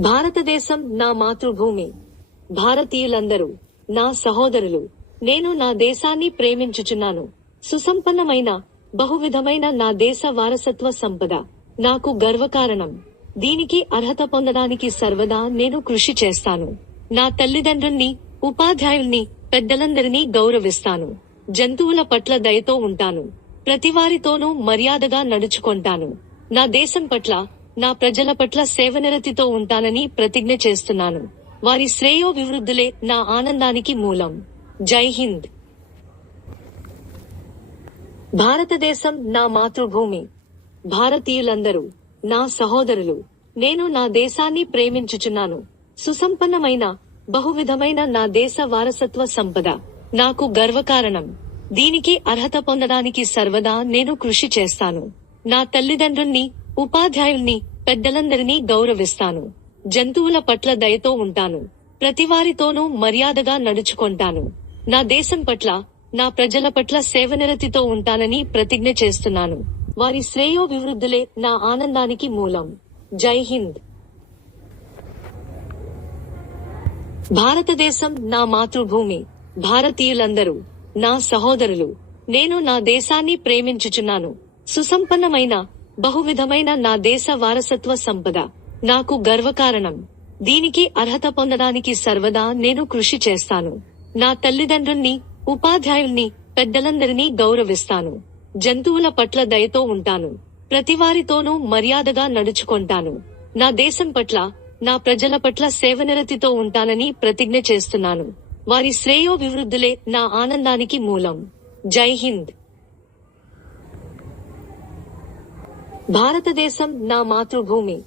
భారతదేశం నా మాతృభూమి. భారతీయులందరూ నా సహోదరులు. నేను నా దేశాన్ని ప్రేమించుచున్నాను. సుసంపన్నమైన బహువిధమైన నా దేశ వారసత్వ సంపద నాకు గర్వకారణం. దీనికి అర్హత పొందడానికి సర్వదా నేను కృషి చేస్తాను. నా తల్లిదండ్రుల్ని, ఉపాధ్యాయుల్ని, పెద్దలందరినీ గౌరవిస్తాను. జంతువుల పట్ల దయతో ఉంటాను. ప్రతివారితోనూ మర్యాదగా నడుచుకొంటాను. నా దేశం పట్ల, నా ప్రజల పట్ల సేవనిరతితో ఉంటానని ప్రతిజ్ఞ చేస్తున్నాను. వారి శ్రేయోభివృద్ధులే నా ఆనందానికి మూలం. జై హింద్. భారతదేశం నా మాతృభూమి. భారతీయులందరూ నా సహోదరులు. నేను నా దేశాన్ని ప్రేమించుచున్నాను. సుసంపన్నమైన బహువిధమైన నా దేశ వారసత్వ సంపద నాకు గర్వకారణం. దీనికి అర్హత పొందడానికి సర్వదా నేను కృషి చేస్తాను. నా తల్లిదండ్రుల్ని, ఉపాధ్యాయుల్ని, పెద్దలందరినీ గౌరవిస్తాను. జంతువుల పట్ల దయతో ఉంటాను. ప్రతివారితోనూ మర్యాదగా నడుచుకొంటాను. నా దేశం పట్ల, నా ప్రజల పట్ల సేవనిరతితో ఉంటానని ప్రతిజ్ఞ చేస్తున్నాను. వారి శ్రేయోభివృద్ధులే నా ఆనందానికి మూలం. జై హింద్. భారతదేశం నా మాతృభూమి. భారతీయులందరూ నా సహోదరులు. నేను నా దేశాన్ని ప్రేమించుచున్నాను. సుసంపన్నమైన బహువిధమైన నా దేశ వారసత్వ సంపద నాకు గర్వకారణం. దీనికి అర్హత పొందడానికి సర్వదా నేను కృషి చేస్తాను. నా తల్లిదండ్రుల్ని, ఉపాధ్యాయుల్ని, పెద్దలందరినీ గౌరవిస్తాను. జంతువుల పట్ల దయతో ఉంటాను. ప్రతివారితోనూ మర్యాదగా నడుచుకొంటాను. నా దేశం పట్ల, నా ప్రజల పట్ల సేవనిరతితో ఉంటానని ప్రతిజ్ఞ చేస్తున్నాను. వారి శ్రేయోభివృద్ధులే నా ఆనందానికి మూలం. జై హింద్. భారతదేశం నా మాతృభూమి.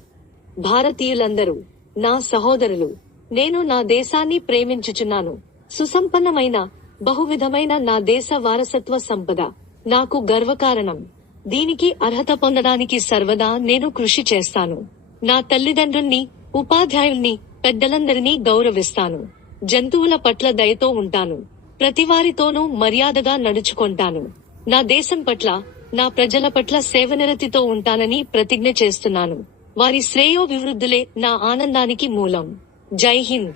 భారతీయులందరూ నా సహోదరులు. నేను నా దేశాన్ని ప్రేమించుచున్నాను. సుసంపన్నమైన బహువిధమైన నా దేశ వారసత్వ సంపద నాకు గర్వకారణం. దీనికి అర్హత పొందడానికి సర్వదా నేను కృషి చేస్తాను. నా తల్లిదండ్రుల్ని, ఉపాధ్యాయుల్ని, పెద్దలందరినీ గౌరవిస్తాను. జంతువుల పట్ల దయతో ఉంటాను. ప్రతివారితోనూ మర్యాదగా నడుచుకొంటాను. నా దేశం పట్ల, నా ప్రజల పట్ల సేవనిరతితో ఉంటానని ప్రతిజ్ఞ చేస్తున్నాను. వారి శ్రేయోభివృద్ధులే నా ఆనందానికి మూలం. జై హింద్.